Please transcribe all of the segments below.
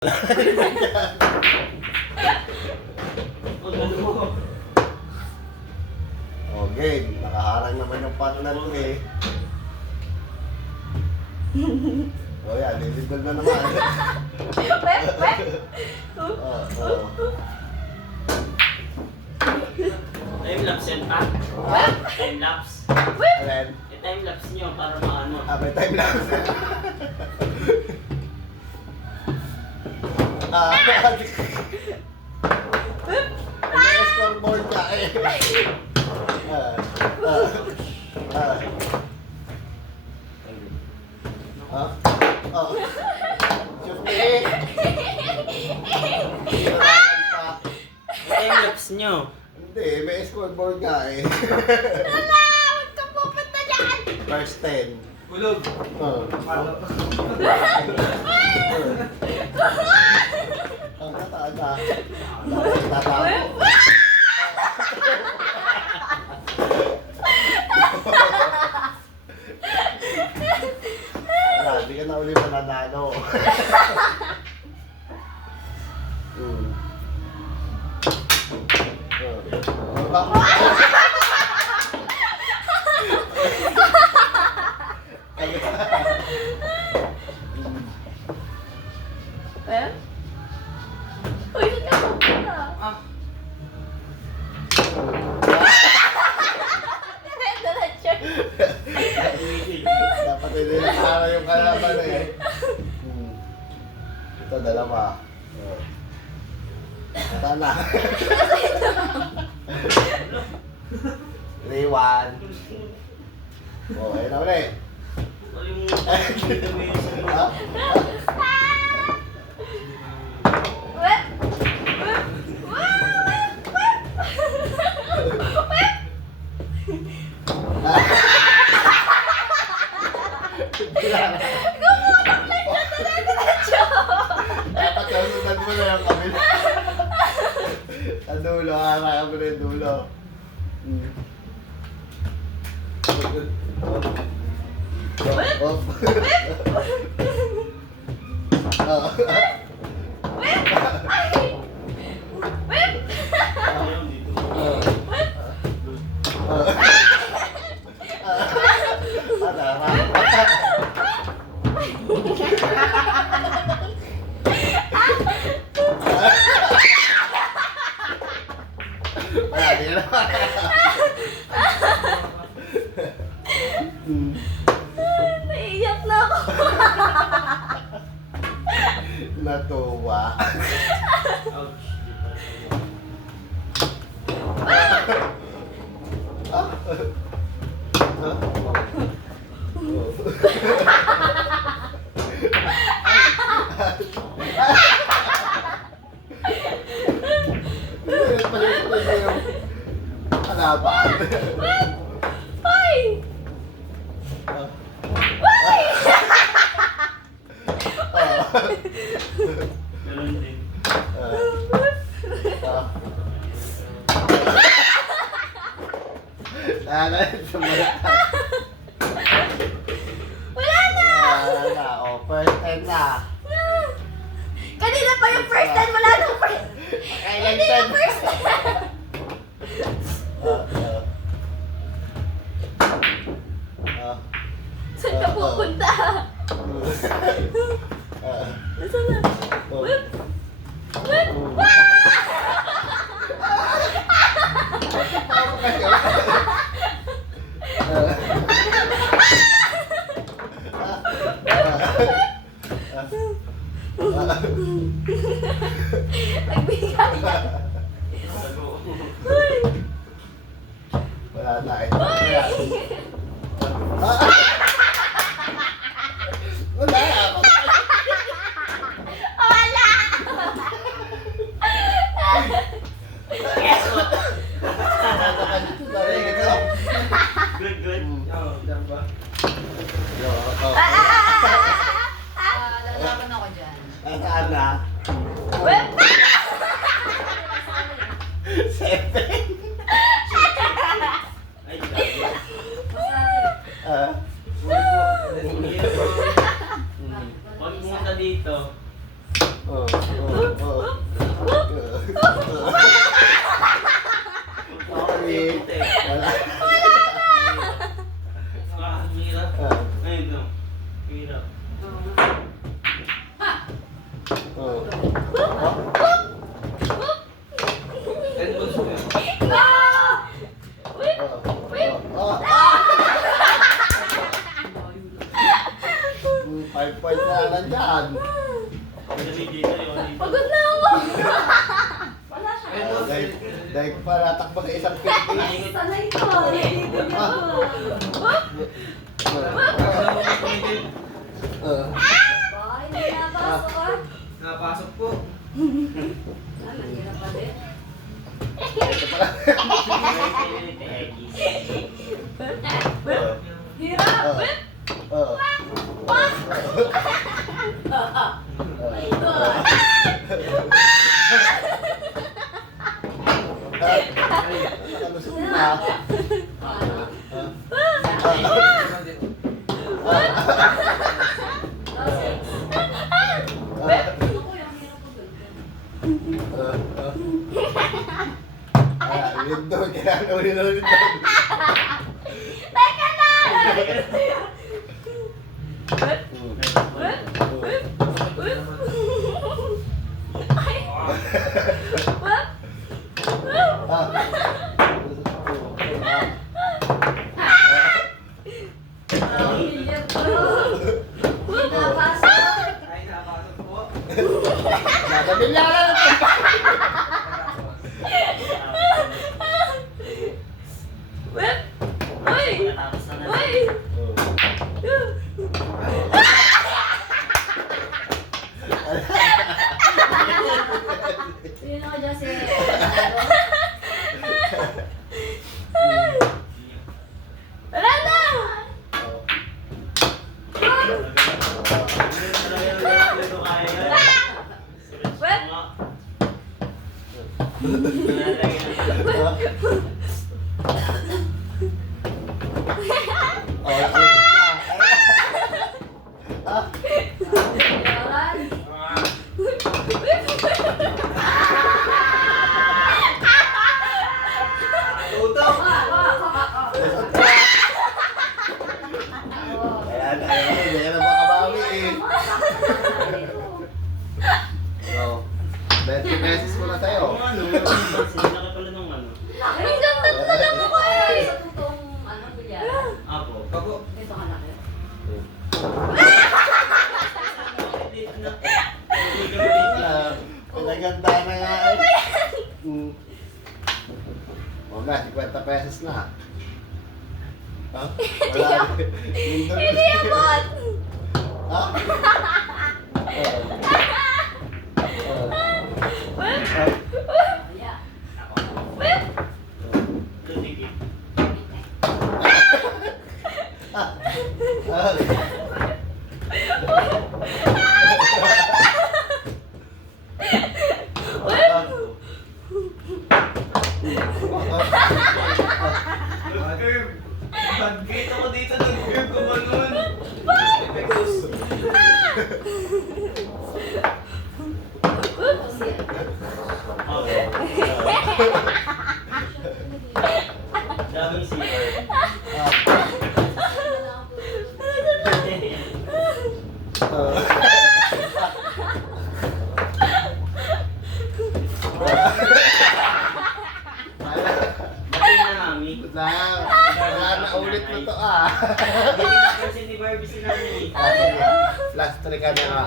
Okay, nakaharang naman yung partner ko eh. O yan, lilindol na naman. Time-lapse yan pa? Time-lapse? Alin? I-time-lapse nyo para maano. May time lapse. May scoreboard ka eh. Siyempre. Hirapan pa. I-time-lapse nyo. Hindi, may scoreboard ka eh. Wala! Huwag kang pupunta dyan! First 10. Kulog. Ang kataga. Tatago. Wala, hindi ka na uli mananalo. Uy, saan ka pupunta? Diretso. Dapat hindi nakara yung kalaban eh. Ito, dalawa. Sana. 3-1. Oh, ayun na ulit. Ha? Whip! Gumutok lang siya, diretso. Dapat kasundan mo na yung kabila. Sa dulo, haraka mo na yung dulo. Naiiyak na ako. Natuwa. Ouch. Kalaban. Hoy! Ganun din. Wala na! First time na. Kanina pa yung first time, wala nang first. Kailan Hindi yung time? first time. Saan ka pupunta? Nasaan na? Whip! Whip! Nagbigay. Hoy! Wala na eh. Hoy! Wala. Wala! Good, good. Oo, dyan ba? Lalaban ako dyan. Nasaan na? Whip! 7. Ay, grabe. Ah. Pag pumunta dito, Oh. Oh. Ten balls ko yun. Ah! Whip! Whip! Oh. 5 points na lang dyan. Pagod na ako! Wala siya. Dahil pa natakbo sa isang Philippines. Sanay ko. Naliligo niya ako. Whoop! Ba, hindi napasok ah. Napasok po. Ah, mahirap pa din. Ito pala. Hirap! Whip! Oh. Wah! My God! Nakalusot na. Lindol, kailangan ulit na lindol. Teka lang! Whip! Whip! Whip! Whip! Ay! Whip! Ang hilyat ko. Napasok! Ay, napasok po. Natabi niya ka lang. Whip! Uy! Uy! Yun ako dyan si... Wala na! Whip! Yaran! Tutok! Ayan, hindi ka na makabawi eh. Oh, 20 pesos ko na sa'yo. Ang ganda na lang ako eh! Sa totoong ano, bilyara. Papo. Ito ka laki. Pinaganda na nga eh. O nga, 50 pesos na. Ha? Wala. Hindi abot! Ha? Whip! Whip! Pag-gate ako dito, nag-curve ko ba nun? Wala na ulit na to ah. Plus 3 ka na nga.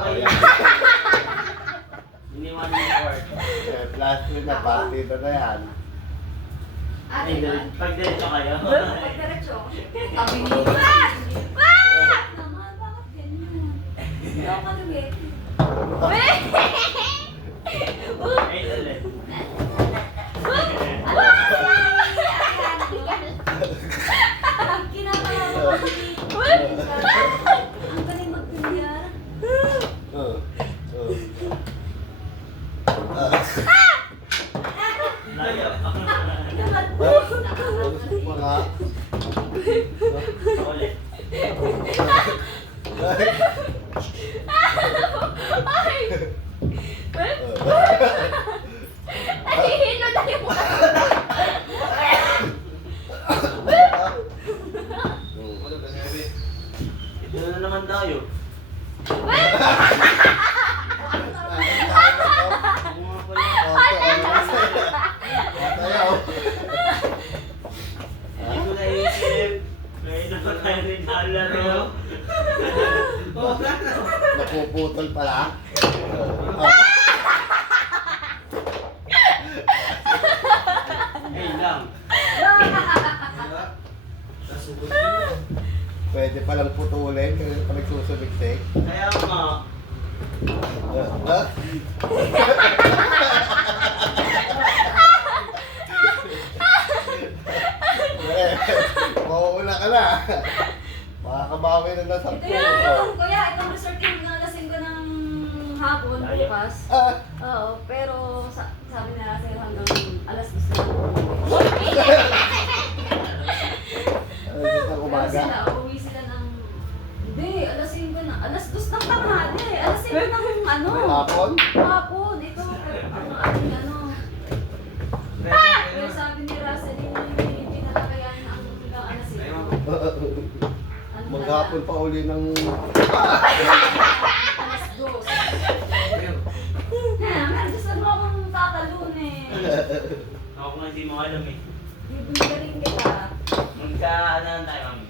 Plus 3 na, partido na yan. Pag diretso kayo. Pagdiretso. Tabi ni... Naman, bakit ganyan? Hindi ako kalugit. Wait! Ay, ulit. Ang galing magbilyar. Layo. Mga... Ulit. Ay! Nahihilo na yung mga. Ito na naman tayo. Mauuna ka na. Makakabawi na na 10. Ito yan. Kuya, itong resort yung nalasing ko ng hapon, bukas. Oo, pero sabi na sa'yo hanggang alas 2 na. Alas 10 ng Pero umaga. sila, uuwi sila ng... Hindi, alas 5 na. Alas 2 ng tanghali. Alas 5 ng ano? Hapon? Hapon. Ito, ang ating ano. Pero sabi ni Russell, hindi na kakayanin ang hanggang alas 5. Ano Maghapon pa uli ng... Alas 2. Meron gusto mo akong tatalon eh. Ako nga hindi mo alam eh. Bibigyan kita. Magka-ano tayo, mami?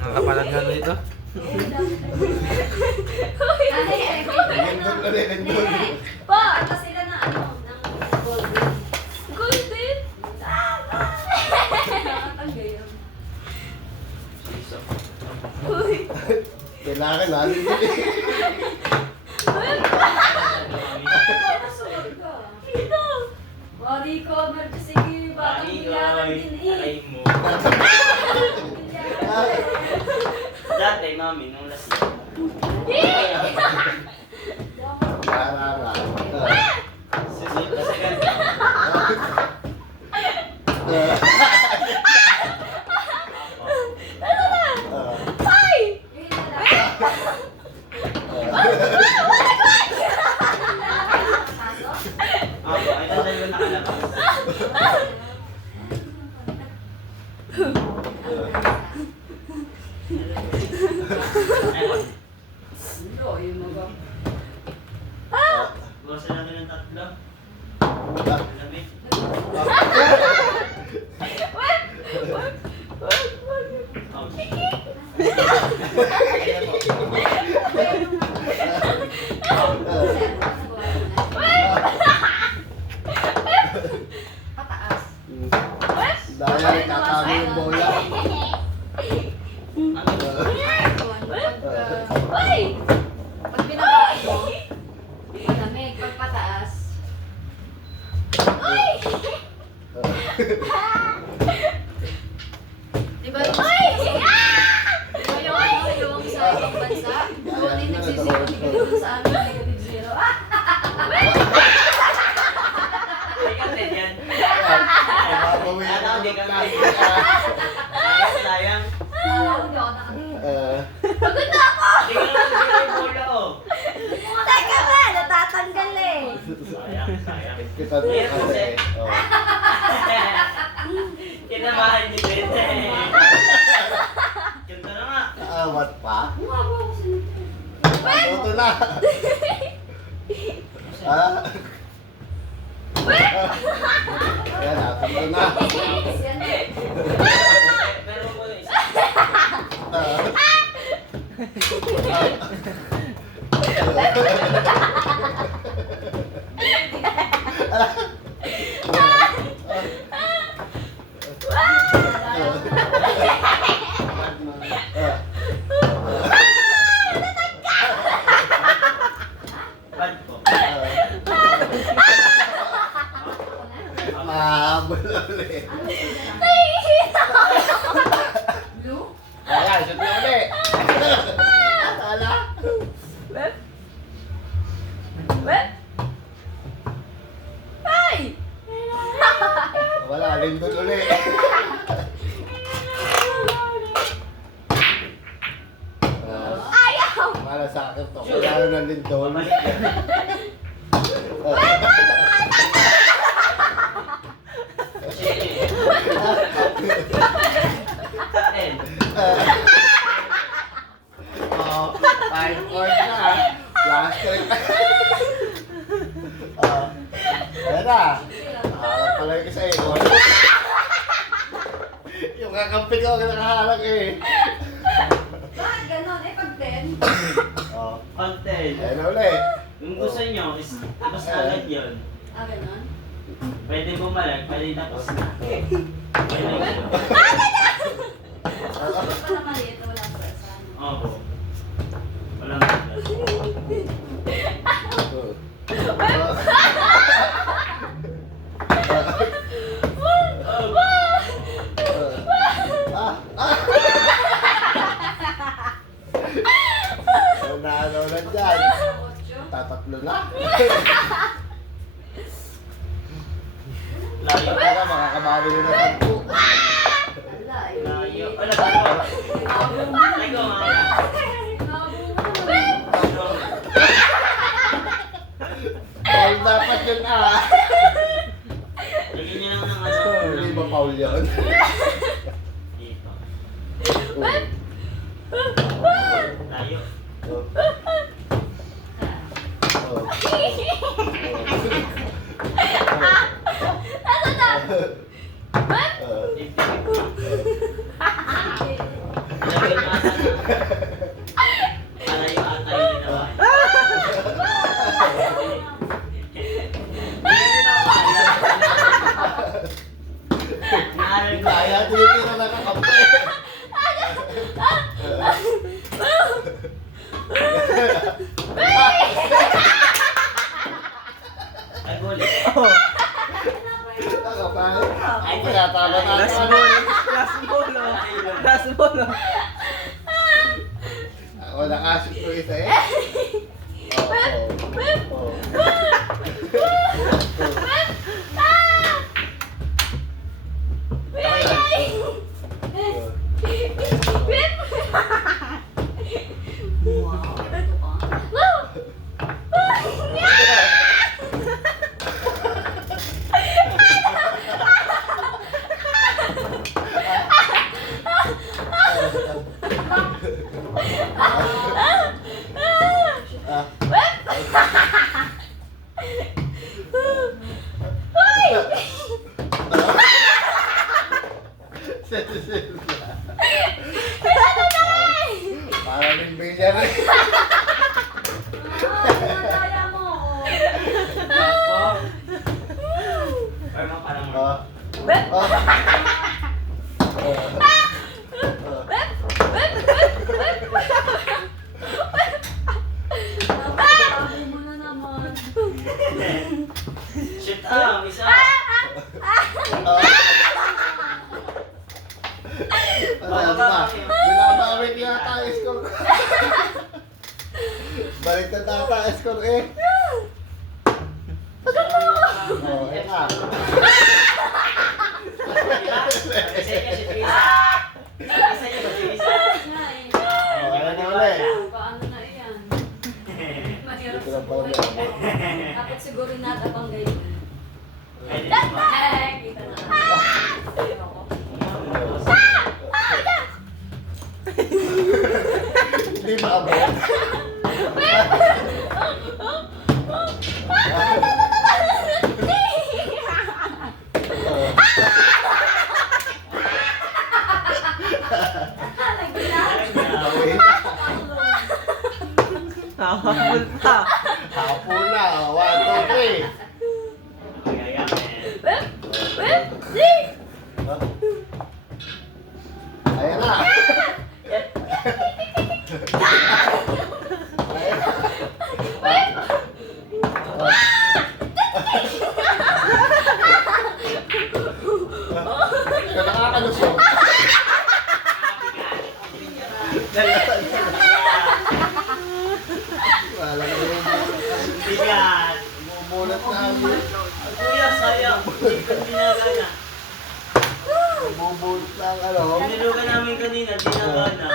Nakapalag nga dito. Nandun ulit, nandun. Pa, ito sila na ano, ng golden. Golden? Nakatanggayan. Kailangan natin din. Nasuwag ka. Ito. Body cover kasi batang biyaran din eh. Aray mo. Dati, mami, nung last year. Kailangan. Susunod na sa ganda. Ay! Ako, ay tanda yung nakalabas. Ayun. Ito, yung mga... Buwasan natin ng 3. Lamig. Pataas. Dahil kakami yung bola. Uy! Pag binabaan mo, malamig. Pag pataas, uy! Diba? Uy! Diba yung ano, yung sa ibang bansa? Doon yung nagsisiro dito sa amin, negative zero. Ay, kasi yan. Babawi Ano, na hindi ka ng mami. plastic. Sayang. Hindi ako nakakita. Hindi ka lang yung bola, oh. Teka ba, natatanggal eh. Sayang. Kita doon kasi. Oh. Kinamahan niyo din. Ganda na nga. Naawat pa. Umawa ako sa nito. Toto na. Ayan, natunto na. Yan eh. Pero mo na isa. Bad po. Mahabol ulit. Blue? Ayan, shoot na ulit. Akala. Web? Web? Ay! Wala, lindot ulit. Ayaw! Para sa akin to. Kailangan ng lindol. Pabalik yan. Ten. Oh, 5 court na. Plastic. Ayan na. Harap pala yung isa eh. Yung kakampi ko nakaharap eh. Bakit ganon? Eh, pag 10. Content. Ayan na ulit. Kung gusto nyo, is tapos agad yun. Ah, ganon? Pwede bumalik, pwede tapos na. Wala maliit, wala presa. Oo. Walang maglas. Ano na dyan? Otso. Tatatlo na. Layo. Kaya makakabawi na ng 10. Wala, eh. Layo. Wala ba ito? Lego, mga. Paul dapat yun ah. Lagyan niyo lang ng ano. Hindi ba Paul yun? Dito. Oo. Layo. Oo. Oo. Oo. Dito. Lagyan niyo ata ng... Malayo ata yung ginawa. Naaral ko. Kaya tinitira na kakampi. Ay, huli. Nakapahit. Ay, tinatama na. Last ball. Last ball. Oh. Last ball. Oh. Wala kasip ko isa eh. Oo. Oo. Parang yung bilyar eh. Kaya mo. Ako. Or mga parang... Oh. Sabi mo na naman. Shit ah, isa. Ano ba? Binabawit yata ang score ko. Balik na tata ang score eh. Oh, eh ah. Isa niya si Trisa. Isa niya ba si Trisa? Nga eh. Oh, ano na ulit? Paano na iyan? Mahirap Ito lang sa pala buhay yan. mo. Dapat siguro natabang ganyan. Pwede ba? Kita na. Ayoko. Hindi maabot. Nakakabul pa. Hapon na. 1, 2, 3. Magayak Ayan na. Nakakalusok. Wala na yung Bigat. bumubulat na ako. Kuya, sayang. Hindi ko dinagana. Bumubulat na ang ano. Nilugan namin kanina, dinagana.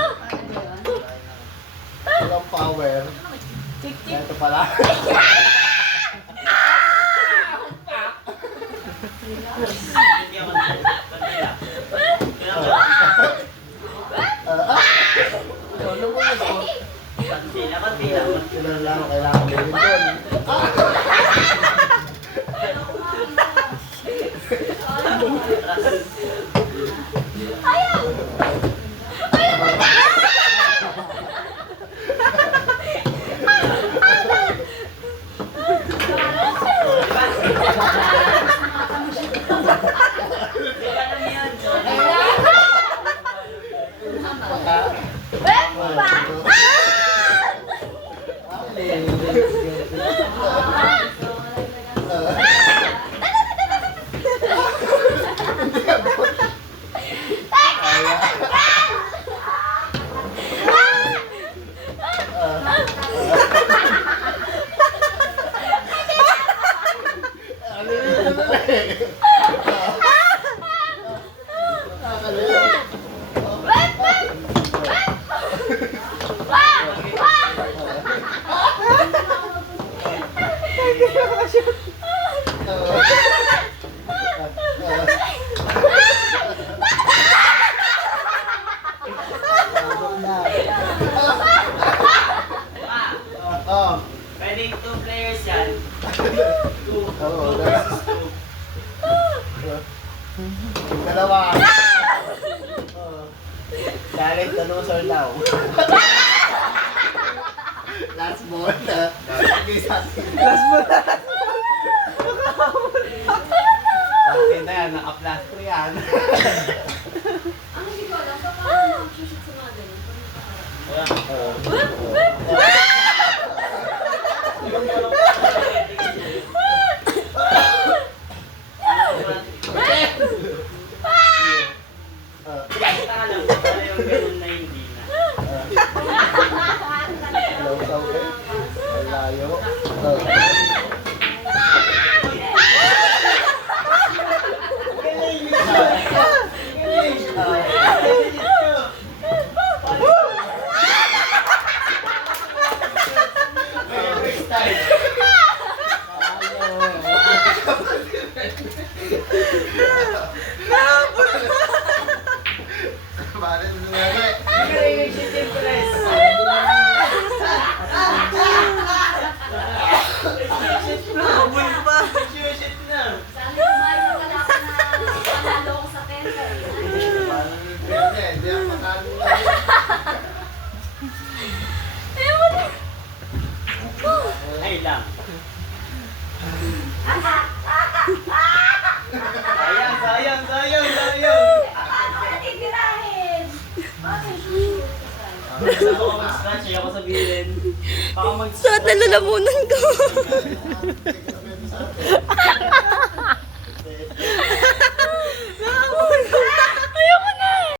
Walang power. Ito pala. Hindi ako kantila. Ano mo yun? Kantila, kantila. Kailangan mo din doon. Dalawa. Direct, tanong sa daw. Last ball na. Okay, sa atin. Last mo na. Okay na yan, naka-plaster yan. Ang hindi ko alam, paano mag-shoot sa mga ganun? Law-saw eh. Ang layo. Bakit mo nangyari? Habol pa. Sana kumain ka na ako na panalo ko sa kenta. Hindi ako matalo. Ay lang. Sayang. Paano ka titirahin? Bakit shoot ka sana? Ako mag-scratch, ayaw ko sabihin. Baka mag- Sa nalalamunan ko.